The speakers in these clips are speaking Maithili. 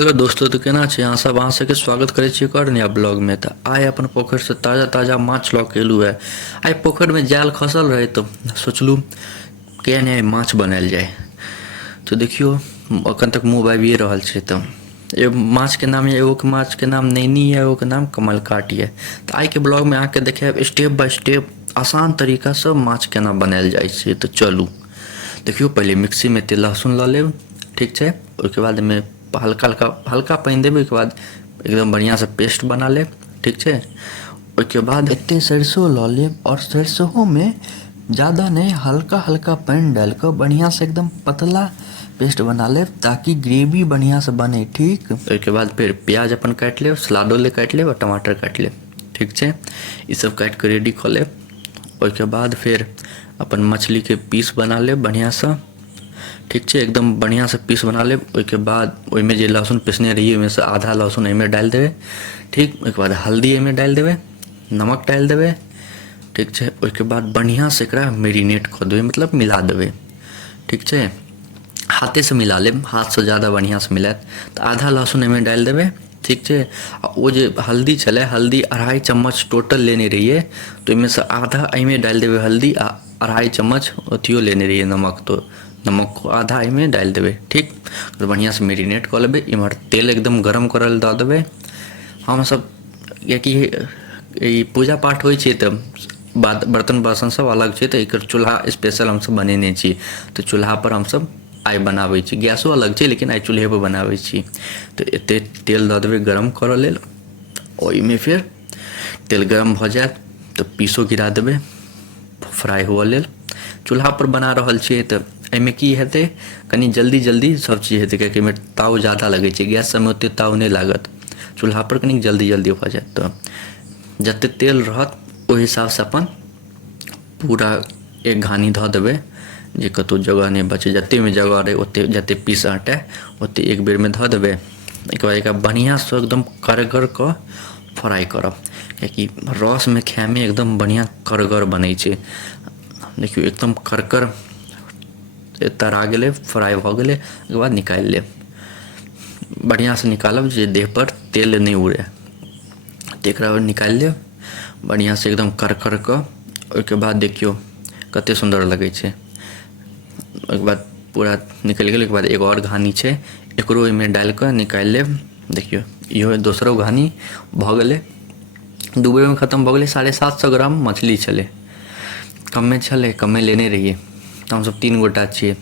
हेलो दोस्तों, तो केना छै अहाँ सब। अहाँ सबके स्वागत करै छी एक और नया ब्लॉग में। तो आइ अपन पोखर से ताजा ताजा माछ लऽ के एलू है। आइ पोखर में जाल खसल रहे तो सोचलू किया नहीं माछ बनायल जाए। तो देखियो अखन तक मुँह आबिए रहल छै। तो माछ के नाम एगो के माछ के नाम नैनी है, एगो के नाम कमलकाट है। तो आई के ब्लॉग में अहाँके देखाब स्टेप बाय स्टेप आसान तरीका से माछ केना बनायल जाइ छै। तो चलू देखियो, पहले मिक्सी में तेल लहसुन लऽ लेब, ठीक छै। ओहिके बाद में हल्का हल्का हल्का पानी देबै, ओहिके बाद एकदम बढ़िया से पेस्ट बना लेब, ठीक छै। ओहिके बाद एते सरसों लऽ लेब और सरसों में ज़्यादा नहीं हल्का हल्का पानी डाल कर बढ़िया से एकदम पतला पेस्ट बना लेब ताकि ग्रेवी बढ़िया से बने, ठीक। ओहिके बाद फिर प्याज अपन काटि लेब, सलादो ले काटि लेब और टमाटर काटि लेब, ठीक छै। ई सब काटि के रेडी कऽ लेब। ओहिके बाद फिर अपन मछली के पीस बना लेब बढ़िया से, ठीक छै। एकदम बढ़िया से पीस बना लेब। ओहिके बाद ओहिमे जे लहसुन पीसने रहिए ओहिमे से आधा लहसुन एहिमे डालि देबै, ठीक। ओहिके बाद हल्दी एहिमे डालि देबै, नमक डालि देबै, ठीक छै। ओहिके बाद बढ़िया से एकरा मैरिनेट कऽ देबै, मतलब मिला देबै, ठीक छै। हाथे से मिला लेब, हाथ से ज़्यादा बढ़िया से मिलात। तो आधा लहसुन एहिमे डालि देबै, ठीक छै। आ ओ जे हल्दी छलै, हल्दी 2.5 चम्मच टोटल लेने रहिए, तो ओहिमे से आधा एहिमे डालि देबै हल्दी, आ 2.5 चम्मच अथियो लेने रहिए नमक, तो नमक को आधा एहिमे डालि देबै, ठीक। तो बढ़िया से मैरिनेट कऽ लेबै। इम्हर तेल एकदम गरम करल दऽ देबै। हमसब किएकि ई पूजा पाठ होइ छै तऽ बाद बर्तन बासन सब अलग छै, तऽ एकर चूल्हा स्पेशल हमसब बनेने छी। तऽ चूल्हा पर हमसब आइ बनाबै छी। गैसो अलग छै लेकिन आइ चूल्हे पर बनाबै छी। तऽ एते तेल दऽ देबै गरम करऽ लेल। ओहिमे फेर तेल गरम भऽ जायत तऽ पीसो गिरा देबै फ्राई हुअ लेल। चूल्हा पर बना रहल छियै तऽ एहिमे की हेतै, कनि जल्दी जल्दी सब चीज हेतै, किएकि एहिमे ताव ज़्यादा लगै छै। गैस सबमे ओतेक ताव नहि लागत, चूल्हा पर कनि जल्दी जल्दी भऽ जायत। तऽ जतेक तेल रहत ओहि हिसाबसँ अपन पूरा एक घानी धऽ देबै जे कतहु जगह नहि बचे। जतेकमे जगह रहै ओतेक, जतेक पीस अँटै ओतेक एक बेरमे धऽ देबै। एहिके बाद एकरा बढ़िआँसँ एकदम करगर कऽ फ्राइ करब, किएकि रसमे खाइमे एकदम बढ़िआँ करगर बनै छै। देखियौ एकदम करकर तरा गेलै, फ्राइ भऽ गेलै। ओहिके बाद निकालि लेब, बढ़िआँसँ निकालब जे देहपर तेल नहि उड़ै। तऽ एकरा निकालि लेब बढ़िआँसँ एकदम करकर कऽ। ओहिके बाद देखियौ कतेक सुन्दर लगै छै। ओहिके बाद पूरा निकलि गेल। ओहिके बाद एगो आओर घानी छै, एकरो ओहिमे डालि कऽ निकालि लेब। देखियौ इहो दोसरो घानी भऽ गेलै। दू बेरमे खतम भऽ गेलै। 750 ग्राम मछली छलै, कमे लेने रहिए। तऽ हमसब 3 गोटा छियै,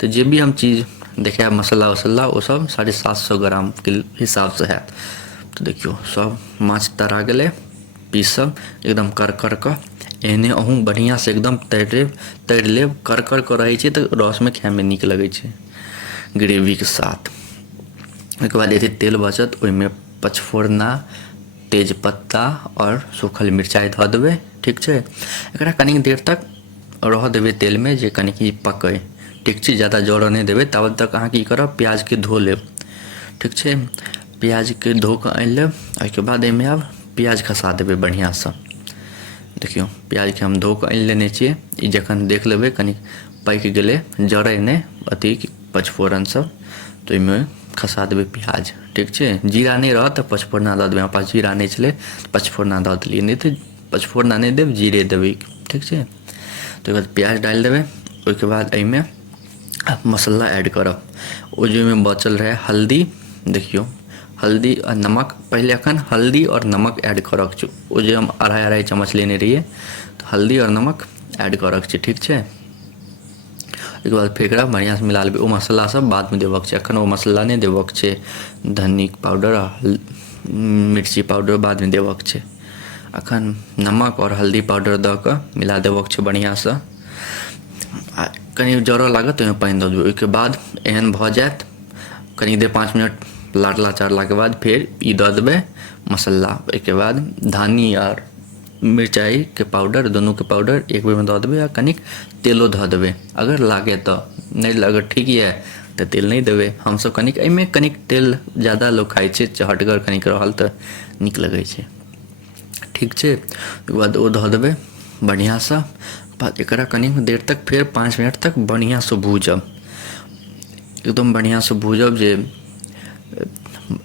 तऽ जे भी हम चीज देखायब मसाला वसाला ओ सब 750 ग्राम के हिसाबसँ हैत। तऽ देखियौ सब माछ तरा गेलै, पीस सब एकदम कर कर कऽ। एहने अहूँ बढ़िआँसँ एकदम तरि लेब। कर कर कऽ रहै छै तऽ रसमे खाइमे नीक लगै छै ग्रेवीके साथ। ओहिके बाद यदि तेल बचत ओहिमे पचफोरना, तेजपत्ता और सूखल मिरचाइ धऽ देबै, ठीक छै। एकरा कनि देर तक रहऽ देबै तेलमे जे कनि पकै, ठीक छै। ज़्यादा जरऽ नहि देबै। ताबत तक अहाँ की करब, प्याजके धो लेब, ठीक छै। प्याजके धो कऽ आनि लेब। ओहिके बाद एहिमे आब प्याज खसा देबै बढ़िआँसँ। देखियौ प्याजके हम धो कऽ आनि लेने छियै। ई जखन देख लेबै कनि पकि गेलै, जरै नहि अथी पचफोरन सब, तऽ ओहिमे खसा देबै प्याज, ठीक छै। जीरा नहि रहत तऽ पचफोरना दऽ देबै। हमरा पास जीरा नहि छलै तऽ पचफोरना दऽ देलियै, नहि तऽ पचफोरना नहि देब, जीरे देबै, ठीक छै। तऽ ओहिके बाद प्याज डालि देबै। ओहिके बाद एहिमे मसाला ऐड करब। ओ जे ओहिमे बचल रहै हल्दी, देखियौ हल्दी और नमक, पहिले एखन हल्दी और नमक ऐड करऽके छै। ओ जे हम 2.5 चम्मच लेने रहिए तऽ हल्दी और नमक ऐड करऽके छै, ठीक छै। ओहिके बाद फेर एकरा बढ़िआँसँ मिला लेबै। ओ मसाला सब बादमे देबऽके छै, एखन ओ मसाला नहि देबऽके छै। धन्नी पाउडर आ मिर्ची पाउडर बादमे देबऽके छै। एखन नमक और हल्दी पाउडर दऽ कऽ मिला देबऽके छै बढ़िआँसँ। आ कनि जरऽ लागत ओहिमे पानि दऽ देबै। ओहिके बाद एहन भऽ जायत, कनि देर 5 मिनट लारला चारलाके बाद फेर ई दऽ देबै मसाला। ओहिके बाद धन्नी और मिरचाइके पाउडर, दुनूके पाउडर एक बेरमे दऽ देबै। आ कनिक तेलो धऽ देबै अगर लागै तऽ, नहि अगर ठीक यऽ तऽ तेल नहि देबै। हमसब कनिक एहिमे कनिक तेल ज़्यादा लोक खाइ छै, चहटगर कनिक रहल तऽ नीक लगै छै, ठीक छै। ओहिके बाद ओ धऽ देबै बढ़िआँसँ। बाद एकरा कनि देर तक फेर 5 मिनट तक बढ़िआँसँ भूजब, एकदम बढ़िआँसँ भूजब जे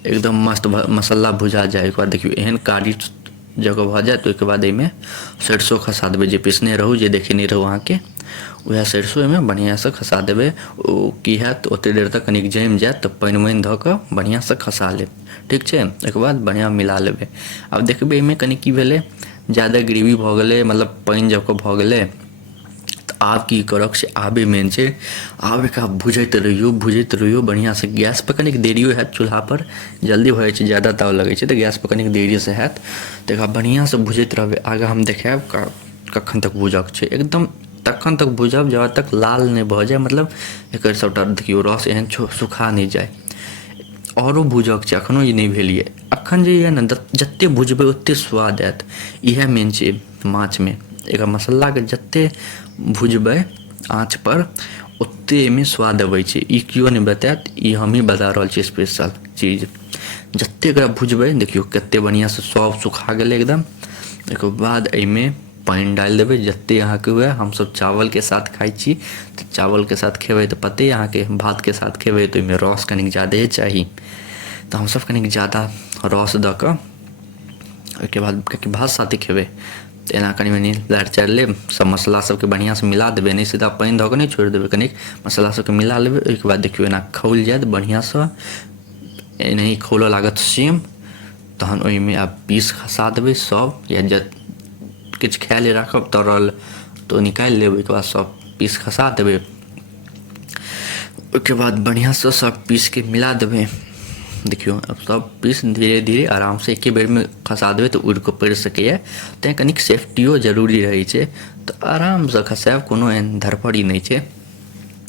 एकदम मस्त मसाला भुजा जाए एक बाद देखियो एहन कारी जगह भ जाए तो एक बाद एहिमे सरसों खसा देबै जे पिसने रहू जे देखेने रहू अहाँके वएह सरसों एहिमे बढ़िआँसँ खसा देबै। ओ की हैत ओतेक देर तक कनिक जमि जाएत तऽ पानि वानि धऽ कऽ बढ़िआँसँ खसा लेब, ठीक छै। ओहिके बाद बढ़िआँ मिला लेबै। आब देखबै एहिमे कनि की भेलै ज़्यादा ग्रेवी भऽ गेलै मतलब पानि जकाँ भऽ गेलै तऽ आब की करब से आबे मेन छै। आब एकरा भुजैत रहियौ बढ़िआँसँ। गैसपर कनिक देरियो हैत, चूल्हापर जल्दी भऽ जाइ छै, ज़्यादा ताव लगै छै तऽ गैसपर कनिक देरीसँ हैत। तऽ एकरा बढ़िआँसँ भुजैत रहबै। आगाँ हम देखाएब कखन तक भुजक छै, एकदम तखन तक भुजब जब तक लाल नहि भऽ जाए, मतलब एकर सबटा देखियौ रस एहन सुखा नहि जाए। आओरो भुजक छै, एखनो ई नहि भेल यऽ। एखन जे यऽ ने जतेक भुजबै ओतेक स्वाद आएत। इएह मेन छै माछमे, एकर मसालाके जतेक भुजबै आँचपर ओतेक एहिमे स्वाद अबै छै। ई केओ नहि बताएत, ई हमही बता रहल छी स्पेशल चीज। जतेक एकरा भुजबै देखियौ कतेक बढ़िआँसँ सब सुखा गेलै एकदम। ओहिके बाद एहिमे पानि डालि देबै जतेक अहाँके हुए। हमसब चावलके साथ खाइ छी तऽ चावलके साथ खेबै तऽ पते अइ अहाँके, भातके साथ खेबै तऽ ओहिमे रस कनिक जादे चाही तऽ हमसब कनिक ज़्यादा रस दऽ कऽ ओहिके बाद किएकि भात साथे खेबै तऽ एना कनि मनि लारि चारि लेब। सब मसल्ला सबके बढ़िआँसँ मिला देबै, नहि सीधा पानि दऽ कऽ नहि छोड़ि देबै, कनिक मसल्ला सबके मिला लेबै। ओहिके बाद देखियौ एना खौल जाएत बढ़िआँसँ, एनाहि खौलऽ लागत सेम। तहन ओहिमे आब पीस खसा देबै सब, या किछु खाए ले राखब तरल तऽ ओ निकालि लेब। ओहिके बाद सब पीस खसा देबै। ओहिके बाद बढ़िआँसँ सब पीसके मिला देबै। देखियौ अब सब पीस धीरे धीरे आरामसँ एके बेरमे खसा देबै तऽ उड़ि कऽ पड़ि सकैए, तेँ कनिक सेफ्टियो जरूरी रहै छै। तऽ आरामसँ खसाएब, कोनो एहन धरफड़ी नहि छै।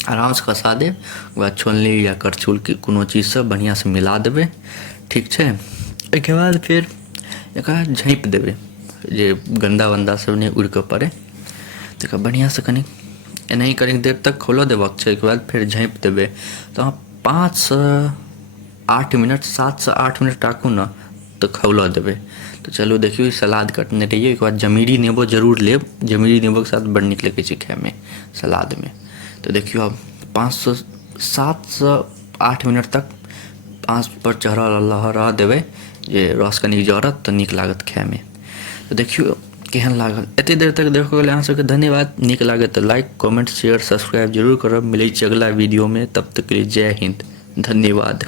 आरामसँ खसा देब, ओकर बाद छोलनी या करछुल कोनो चीजसँ बढ़िआँसँ मिला देबै, ठीक छै। ओहिके बाद फेर एकरा झाँपि देबै जे गन्दा वन्दा सब नहि उड़ि कऽ पड़ै। तऽ एकरा बढ़िआँसँ कनि एनाहि कनिक देर तक खौलऽ देबाक छै। ओहिके बाद फेर झाँपि देबै तऽ अहाँ 5 सँ 8 मिनट 7 सँ 8 मिनट राखू ने तऽ खौलऽ देबै। तऽ चलू देखियौ सलाद कटने रहिए। ओहिके बाद जमीरी नेबो जरूर लेब, जमीरी नेबोके साथ बड़ नीक लगै छै खाइमे सलादमे। तऽ देखियौ आब 7 सँ 8 मिनट तक आँचपर चढ़ल रहऽ देबै जे रस कनि जरत तऽ नीक लागत खाइमे। तऽ देखियौ केहन लागल। एतेक देर तक देखऽ लेल अहाँ सबके धन्यवाद। नीक लागत तऽ लाइक कमेंट शेयर सब्सक्राइब जरूर करब। मिलै छी अगिला वीडियोमे, तब तक के लिए जय हिंद, धन्यवाद।